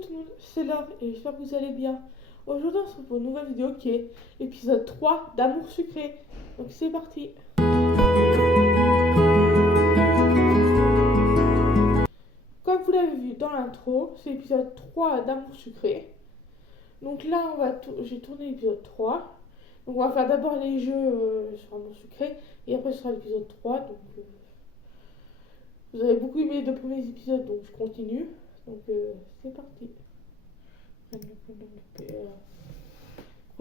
tout le monde, c'est Laure et j'espère que vous allez bien. Aujourd'hui on se retrouve pour une nouvelle vidéo qui est l'épisode 3 d'Amour sucré. Donc c'est parti. Comme vous l'avez vu dans l'intro, c'est l'épisode 3 d'Amour sucré. Donc là j'ai tourné l'épisode 3. Donc on va faire d'abord les jeux sur Amour sucré et après ce sera l'épisode 3. Donc vous avez beaucoup aimé les deux premiers épisodes donc je continue. Donc c'est parti. Vous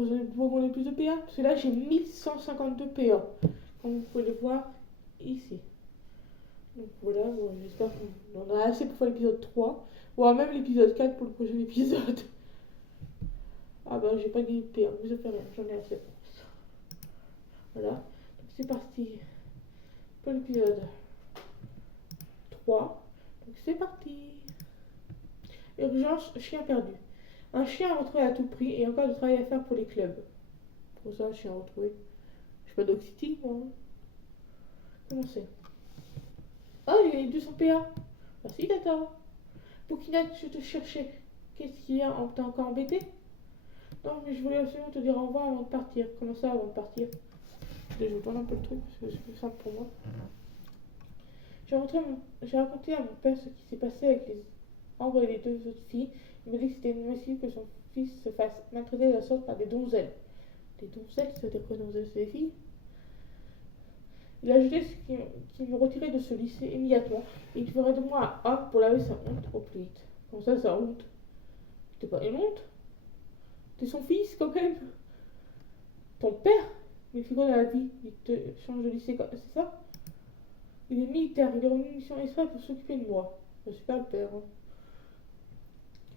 avez plus de PA parce que là j'ai 1152 PA comme vous pouvez le voir ici. Donc voilà, bon, j'espère qu'on en a assez pour faire l'épisode 3 voire même l'épisode 4 pour le prochain épisode. Ah bah j'ai pas gagné de PA, vous avez fait rien, j'en ai assez pour ça. Voilà, donc c'est parti pour l'épisode 3. Donc c'est parti. Urgence, chien perdu. Un chien à retrouver à tout prix et encore du travail à faire pour les clubs. Pour ça, chien à retrouver. Je suis pas Dog City, moi. Comment c'est? Oh, il y a eu 200 PA. Merci, Tata. Poukinette, je te cherchais. Qu'est-ce qu'il y a? T'es encore embêté? Non, mais je voulais absolument te dire au revoir avant de partir. Comment ça, avant de partir? Je vais tourner un peu le truc parce que c'est plus simple pour moi. J'ai raconté à mon père ce qui s'est passé avec les Ambre et les deux autres filles. Il m'a dit que c'était inadmissible que son fils se fasse maltraiter de la sorte par des donzelles. Des donzelles, ça veut dire quoi, donzelles? C'est des filles? Il a ajouté qu'il me retirait de ce lycée immédiatement et qu'il ferait de moi un homme pour laver sa honte au plus vite. Comment ça, sa honte? T'es pas une honte? T'es son fils quand même? Ton père? Mais il fait quoi dans la vie? Il te change de lycée, c'est ça? Il est militaire, il est revenu une mission exprès pour s'occuper de moi. Je suis pas le père. Hein.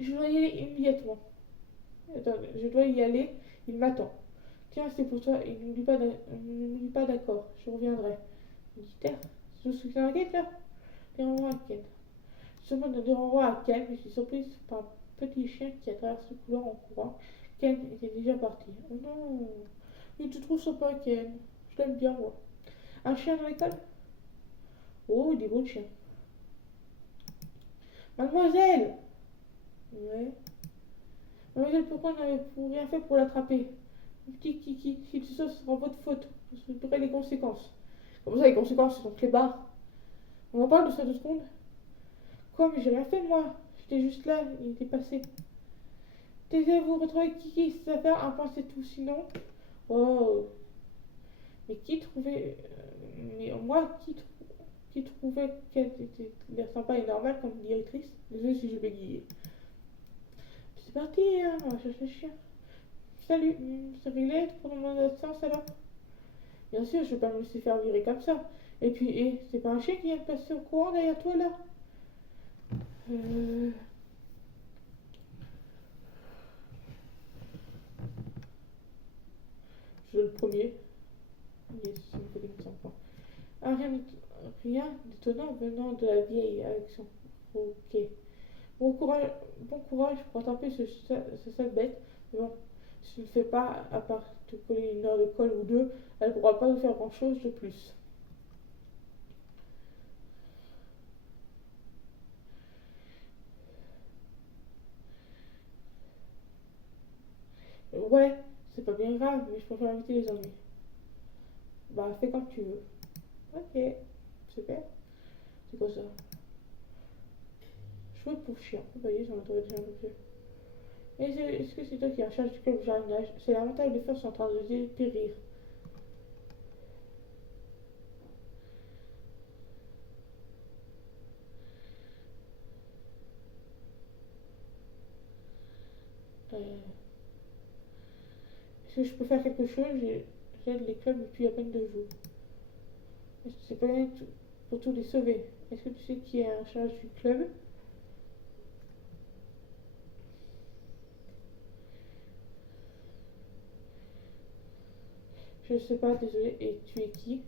Je dois y aller immédiatement. Attends, je dois y aller, il m'attend. Tiens, c'est pour toi, et n'oublie pas d'accord, je reviendrai. Militaire, je me souviens à Ken là? Des renvois à Ken. Seulement des renvois à Ken, je suis surprise par un petit chien qui a traversé le couloir en courant. Ken était déjà parti. Oh non, il te trouve sympa Ken, je l'aime bien moi. Un chien dans l'école? Oh, des beaux chiens. Mademoiselle! Ouais. Mademoiselle, pourquoi on n'avait rien fait pour l'attraper? Petit Kiki, si tout ça sera votre faute, vous subirez les conséquences. Comment ça, les conséquences, c'est ton clébard? On en parle de ça 2 secondes? Quoi, mais j'ai rien fait moi. J'étais juste là, il était passé. Taisez-vous, retrouvez Kiki, ses affaires, un point c'est tout, sinon. Oh. Mais qui trouvait. Mais moi, qui trouvait qu'elle était l'air sympa et normale comme directrice? Désolé si j'ai bégayé. C'est parti, hein, on va chercher le chien. Salut, c'est réglé pour mon absence alors? Bien sûr, je vais pas me laisser faire virer comme ça. Et puis, c'est pas un chien qui vient de passer au courant derrière toi là? Je veux le premier. Yes, ça me fait des 5 points. Ah, rien d'étonnant venant de la vieille avec son ok. Bon courage pour attraper ce sale bête. Mais bon, si tu ne le fais pas, à part te coller une heure de colle ou deux, elle ne pourra pas nous faire grand chose de plus. Ouais, c'est pas bien grave, mais je préfère éviter les ennuis. Bah, fais comme tu veux. Ok, super. C'est quoi ça? Chouette pour chien. Vous voyez, j'en ai trouvé déjà un peu plus. Est-ce que c'est toi qui es en charge du club jardinage? C'est lamentable, les fleurs sont en train de dépérir. Est-ce que je peux faire quelque chose? J'aide les clubs depuis à peine 2 jours. Est-ce que c'est pas bien pour tous les sauver? Est-ce que tu sais qui est en charge du club? Je sais pas, désolé. Et tu es qui?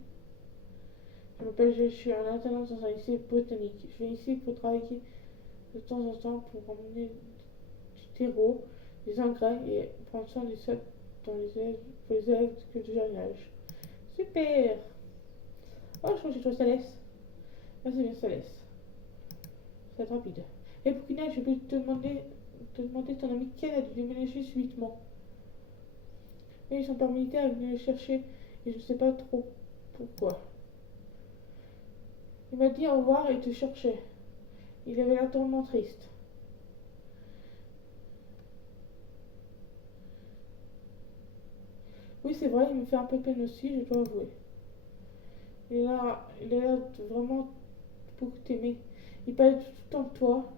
Je m'appelle, je suis en alternance dans un lycée botanique. Je viens ici pour travailler de temps en temps pour emmener du terreau, des engrais et prendre soin des sols pour les élèves de jardinage. Super! Oh, je crois que j'ai trouvé Salès. Ah, c'est bien Salès. Ça va être rapide. Et pour Kina, je peux te demander te demander ton ami Ken a dû déménager subitement. Et son père militaire est venu le chercher et je ne sais pas trop pourquoi. Il m'a dit au revoir et te cherchait. Il avait l'air tellement triste. Oui, c'est vrai, il me fait un peu peine aussi, je dois avouer. Il a l'air de vraiment beaucoup t'aimer. Il parlait tout le temps de toi.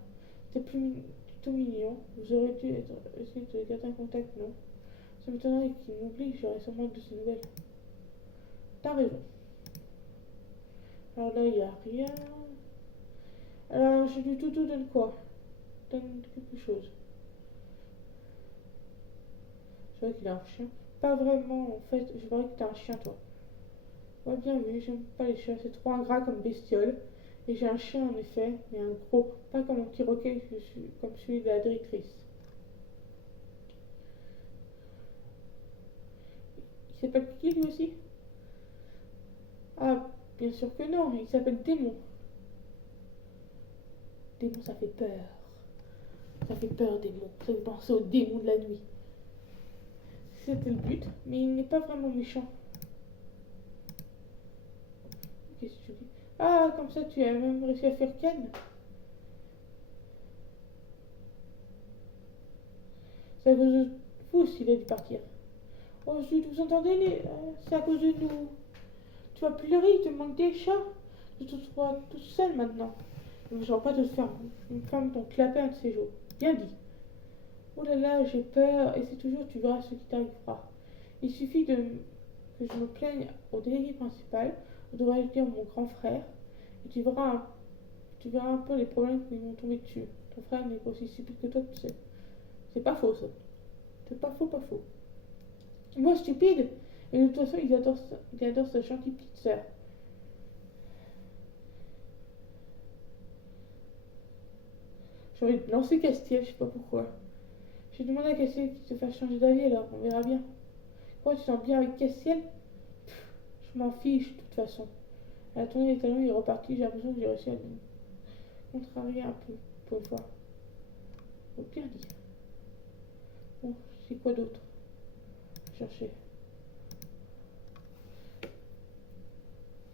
C'était plutôt mignon. Vous aurez dû essayer de garder un contact, non? Ça m'étonnerait qu'il m'oublie, j'aurais sûrement de ses nouvelles. T'as raison. Alors là, il n'y a rien. Alors, j'ai du tout donne quoi? Donne quelque chose. C'est vrai qu'il a un chien. Pas vraiment, en fait. Je vois que t'as un chien, toi. Ouais, bien vu, j'aime pas les chiens. C'est trop ingrat comme bestiole. Et j'ai un chien, en effet, mais un gros. Pas comme un petit roquet, comme celui de la directrice. Il s'appelle qui, lui aussi? Ah, bien sûr que non. Il s'appelle Démon. Démon, ça fait peur. Ça fait peur, Démon. Ça fait penser au démon de la nuit. C'était le but, mais il n'est pas vraiment méchant. Qu'est-ce que tu dis? Ah, comme ça, tu as même réussi à faire Ken. C'est à cause de vous s'il a dû partir. Oh, zut, vous entendez c'est à cause de nous. Tu vas pleurer, il te manque des chats. Tu te retrouveras toute seule maintenant. Je ne vais pas te faire une femme ton clapet un de ces jours. Bien dit. Oh là là, j'ai peur, et c'est toujours tu verras ce qui t'arrivera. Il suffit que je me plaigne au délégué principal, ou devrais-je dire mon grand frère, et tu verras un peu les problèmes qui vont tomber dessus. Ton frère n'est pas aussi stupide que toi, tu sais. C'est pas faux, ça. C'est pas faux, pas faux. Moi, stupide. Et de toute façon, il adore sa gentille petite sœur. J'ai envie de lancer Castiel, je sais pas pourquoi. J'ai demandé à Castiel qu'il te fasse changer d'avis, alors on verra bien. Quoi, tu sens bien avec Castiel? Je m'en fiche, de toute façon. Elle a tourné les talons, il est reparti, j'ai l'impression que j'ai réussi à le contrarier un peu, pour une fois. Au pire dit. Bon, c'est quoi d'autre? Chercher.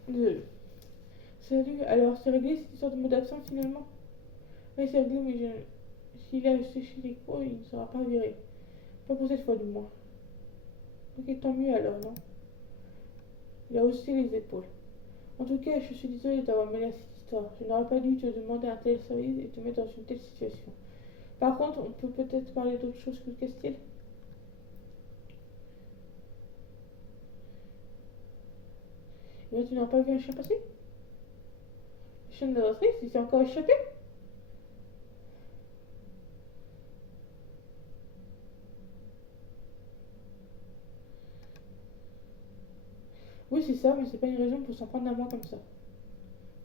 Désolé. Salut, alors c'est réglé cette histoire de mot d'absence finalement? Oui, c'est réglé, mais s'il a séché les cours, il ne sera pas viré. Pas pour cette fois du moins. Ok, tant mieux alors, non? Il a haussé les épaules. En tout cas, je suis désolée d'avoir mêlé à cette histoire. Je n'aurais pas dû te demander un tel service et te mettre dans une telle situation. Par contre, on peut peut-être parler d'autre chose que Castiel. Et là, tu n'as pas vu un chien passer? Le chien de la directrice, il s'est encore échappé? Oui, c'est ça, mais c'est pas une raison pour s'en prendre à moi comme ça.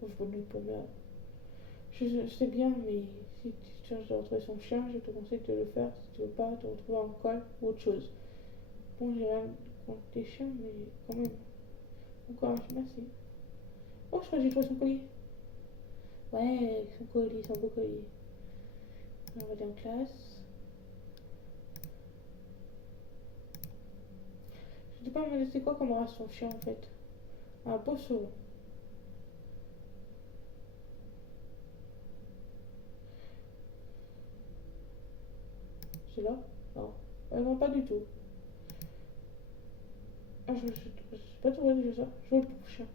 Bon, je me pour moi. Je sais bien, mais si tu cherches à retrouver son chien, je te conseille de le faire si tu veux pas te retrouver en col ou autre chose. Bon, j'ai rien contre tes chiens, mais quand même. Bon courage, merci. Oh, je crois que j'ai trouvé son collier. Ouais, son collier, son beau collier. On va aller en classe. Je sais pas me c'est quoi comme race son chien en fait. Un beau saut. C'est là? Non. Non, pas du tout. Ah, je sais pas trouvé déjà ça. Jouer pour chien.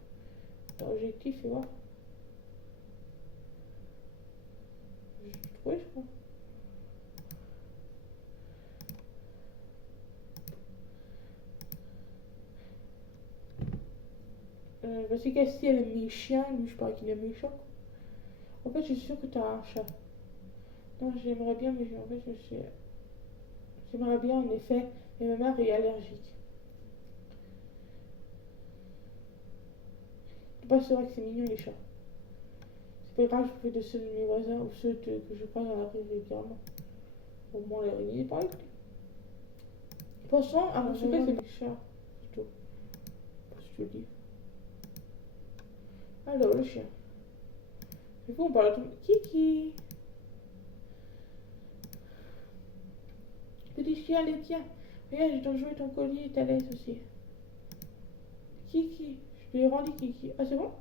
Attends, objectif et voir. J'ai trouvé, je crois. Si Cassie elle aime les chiens, lui je parie qu'il aime les chats. En fait, je suis sûre que t'as un chat. Non, j'aimerais bien, mais en fait, j'aimerais bien en effet, mais ma mère est allergique. C'est vrai que c'est mignon les chats. C'est pas grave, je fais de ceux de mes voisins ou ceux que je croise dans la rue régulièrement. Au moins, la réunir par exemple. Passons à mon souper, c'est des chats. C'est tout. Qu'est-ce que je te dis? Alors, le chien. Du coup, on parle de Kiki. dit, allez, tiens. Regarde, j'ai ton jouet, ton collier, ta laisse aussi. Kiki. Je lui ai rendu Kiki. Ah, c'est bon?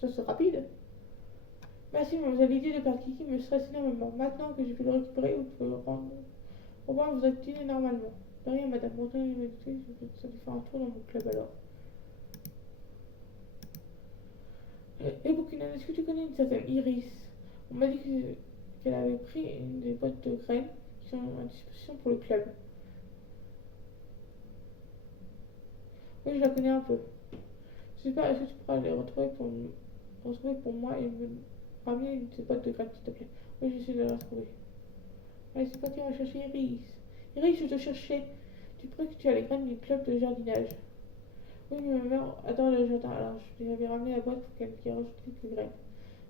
Ça, c'est rapide. Merci, mademoiselle. L'idée de perdre Kiki me stresse énormément. Maintenant que j'ai pu le récupérer, vous pouvez le rendre. Au moins, vous activez normalement. De rien, madame. Pourtant, il m'a dit que ça lui faire un tour dans mon club alors. Et Bouquinane, est-ce que tu connais une certaine Iris? On m'a dit qu'elle avait pris une des boîtes de graines qui sont à disposition pour le club. Oui, je la connais un peu. Je sais pas, est-ce que tu pourras les retrouver pour moi et me ramener une de ces boîtes de graines, s'il te plaît? Oui, j'essaie de la retrouver. Allez, c'est parti, on va chercher Iris. Iris, je te cherchais. Tu crois que tu as les graines du club de jardinage? Oui, mais ma mère adore le jardin, alors je lui avais ramené la boîte pour qu'elle y rajoute quelques graines.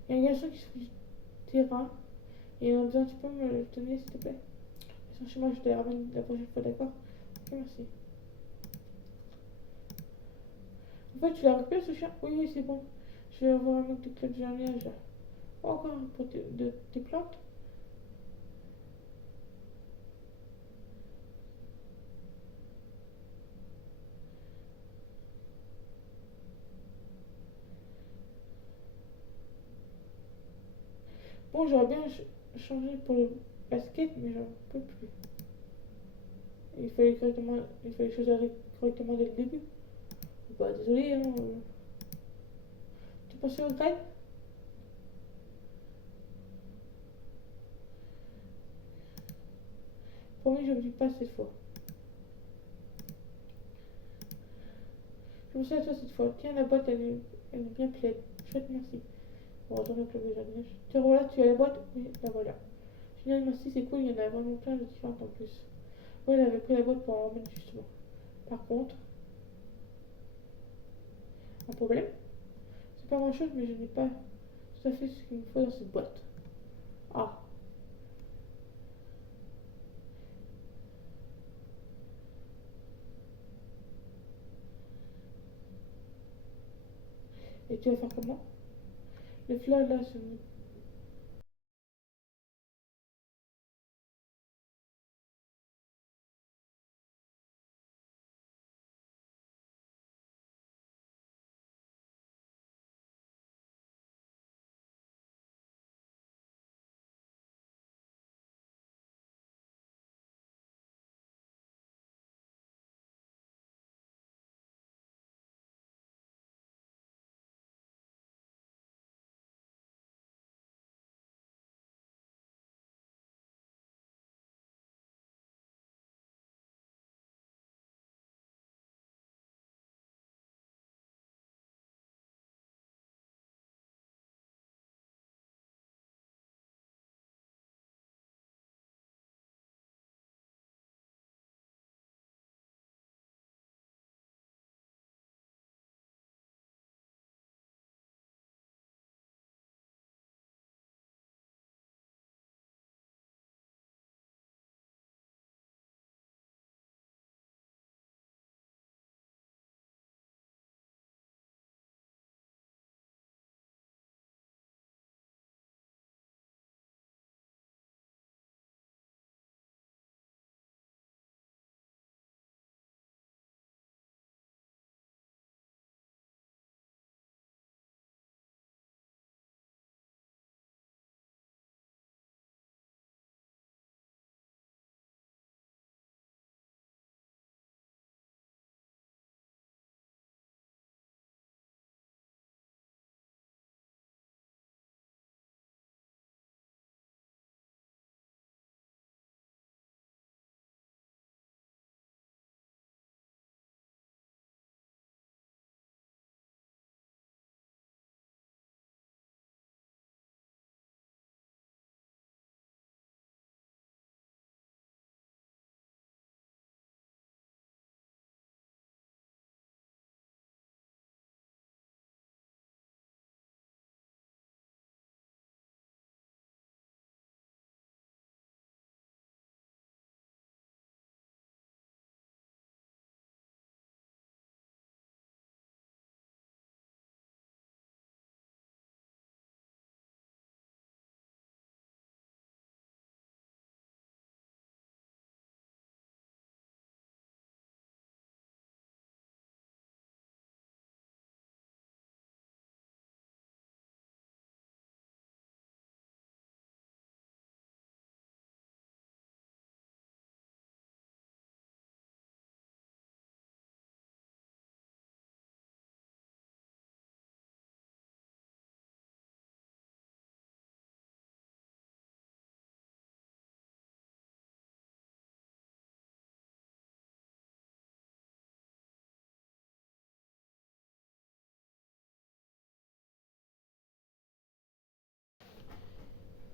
Il y a un garçon qui se fout du terrain et il en a besoin, tu peux me le donner, s'il te plaît? Ils sont chez moi, je te les ramène la prochaine fois, d'accord? Ok, merci. En fait, tu l'as récupéré ce chien? Oui, oui, c'est bon. Je vais avoir un mec de club de jardinage là. Oh, encore pour tes plantes? Bon, j'aurais bien changé pour le basket, mais j'en peux plus. Il fallait choisir correctement dès le début. Bah, désolé, hein. Tu pensais aux graines? Promis, je ne pas cette fois. Je pensais à toi cette fois. Tiens, la boîte, elle est bien pleine. Chouette, merci. On va retourner au club de jardinage. Tiens, voilà, tu as la boîte? Oui, la voilà. Génial, merci, c'est cool, il y en a vraiment plein de différentes en plus. Oui, elle avait pris la boîte pour en remettre justement. Par contre, un problème? C'est pas grand chose, mais je n'ai pas tout à fait ce qu'il me faut dans cette boîte. Ah, et tu vas faire comment? Les fleurs là,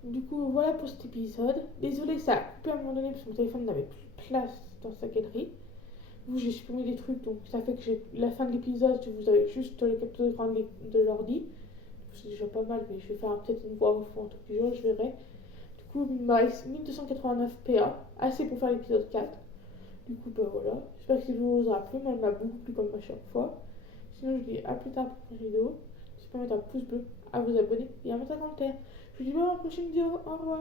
Du coup, voilà pour cet épisode. Désolée, ça a coupé à un moment donné parce que mon téléphone n'avait plus de place dans sa galerie. Vous, j'ai supprimé des trucs, donc ça fait que j'ai la fin de l'épisode, vous avez juste les captures d'écran de l'ordi. C'est déjà pas mal, mais je vais faire peut-être une voix off ou un truc du genre, je verrai. Du coup, il me reste 1289 PA, assez pour faire l'épisode 4. Du coup, bah voilà. J'espère que cette vidéo vous aura plu. Moi, elle m'a beaucoup plu comme à chaque fois. Sinon, je vous dis à plus tard pour une prochaine vidéo. N'hésitez pas à mettre un pouce bleu, à vous abonner et à mettre un commentaire. Je vous dis à la prochaine vidéo. Au revoir.